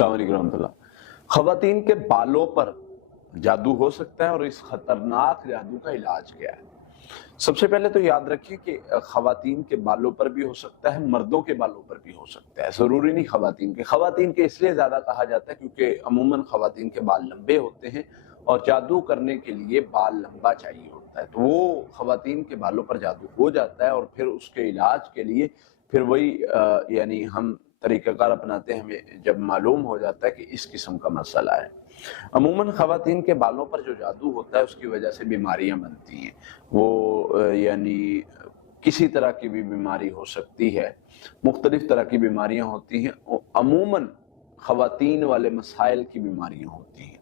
السلام علیکم ورحمۃ اللہ۔ خواتین کے بالوں پر جادو ہو سکتا ہے اور اس خطرناک جادو کا علاج کیا ہے؟ سب سے پہلے تو یاد رکھیے کہ خواتین کے بالوں پر بھی ہو سکتا ہے، مردوں کے بالوں پر بھی ہو سکتا ہے، ضروری نہیں خواتین کے اس لیے زیادہ کہا جاتا ہے کیونکہ عموماً خواتین کے بال لمبے ہوتے ہیں اور جادو کرنے کے لیے بال لمبا چاہیے ہوتا ہے، تو وہ خواتین کے بالوں پر جادو ہو جاتا ہے اور پھر اس کے علاج کے لیے پھر وہی یعنی ہم طریقہ کار اپناتے ہیں ہمیں جب معلوم ہو جاتا ہے کہ اس قسم کا مسئلہ ہے۔ عموماً خواتین کے بالوں پر جو جادو ہوتا ہے اس کی وجہ سے بیماریاں بنتی ہیں، وہ یعنی کسی طرح کی بھی بیماری ہو سکتی ہے، مختلف طرح کی بیماریاں ہوتی ہیں، عموماً خواتین والے مسائل کی بیماریاں ہوتی ہیں،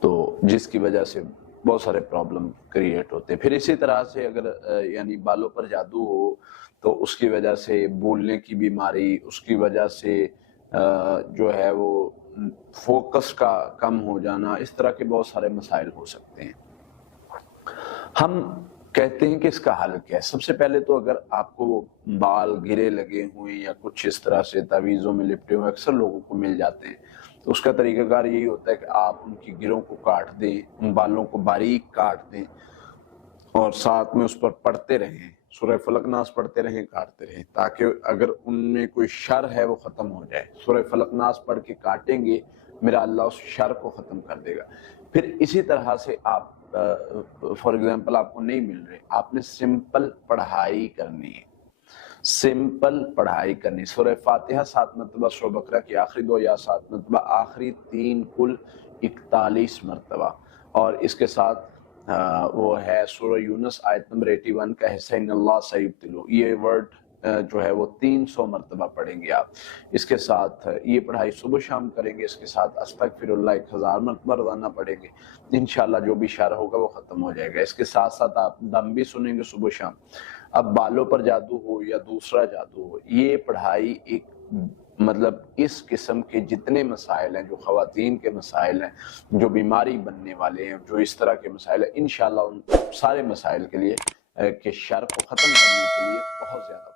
تو جس کی وجہ سے بہت سارے پرابلم کریٹ ہوتے ہیں۔ پھر اسی طرح سے اگر یعنی بالوں پر جادو ہو تو اس کی وجہ سے بولنے کی بیماری، اس کی وجہ سے جو ہے وہ فوکس کا کم ہو جانا، اس طرح کے بہت سارے مسائل ہو سکتے ہیں۔ ہم کہتے ہیں کہ اس کا حل کیا ہے؟ سب سے پہلے تو اگر آپ کو بال گرے لگے ہوئے یا کچھ اس طرح سے تعویذوں میں لپٹے ہوئے اکثر لوگوں کو مل جاتے ہیں، تو اس کا طریقہ کار یہی ہوتا ہے کہ آپ ان کی گروں کو کاٹ دیں، ان بالوں کو باریک کاٹ دیں اور ساتھ میں اس پر پڑھتے رہیں، سورہ فلق ناس پڑھتے رہیں، کاٹتے رہیں، تاکہ اگر ان میں کوئی شر ہے وہ ختم ہو جائے۔ سورہ فلق ناس پڑھ کے کاٹیں گے، میرا اللہ اس شر کو ختم کر دے گا۔ پھر اسی طرح سے آپ فار ایگزامپل آپ کو نہیں مل رہے، آپ نے سمپل پڑھائی کرنی ہے، سمپل پڑھائی کرنی، سورہ فاتحہ 7 مرتبہ، سورہ بقرہ کی آخری 2 یا 7 مرتبہ، آخری 3 کل 41 مرتبہ، اور اس کے ساتھ وہ ہے سورہ یونس آیت نمبر 81 کا حصہ ان اللہ سیبتلو، یہ ورڈ جو ہے وہ 300 مرتبہ پڑھیں گے آپ۔ اس کے ساتھ یہ پڑھائی صبح شام کریں گے، اس کے ساتھ استغفر اللہ 1000 مرتبہ روزانہ پڑھیں گے، انشاءاللہ جو بھی شر ہوگا وہ ختم ہو جائے گا۔ اس کے ساتھ ساتھ آپ دم بھی سنیں گے صبح شام۔ اب بالوں پر جادو ہو یا دوسرا جادو ہو، یہ پڑھائی ایک مطلب اس قسم کے جتنے مسائل ہیں جو خواتین کے مسائل ہیں، جو بیماری بننے والے ہیں، جو اس طرح کے مسائل ہیں، انشاءاللہ ان سارے مسائل کے لیے کہ شر کو ختم کرنے کے لیے بہت زیادہ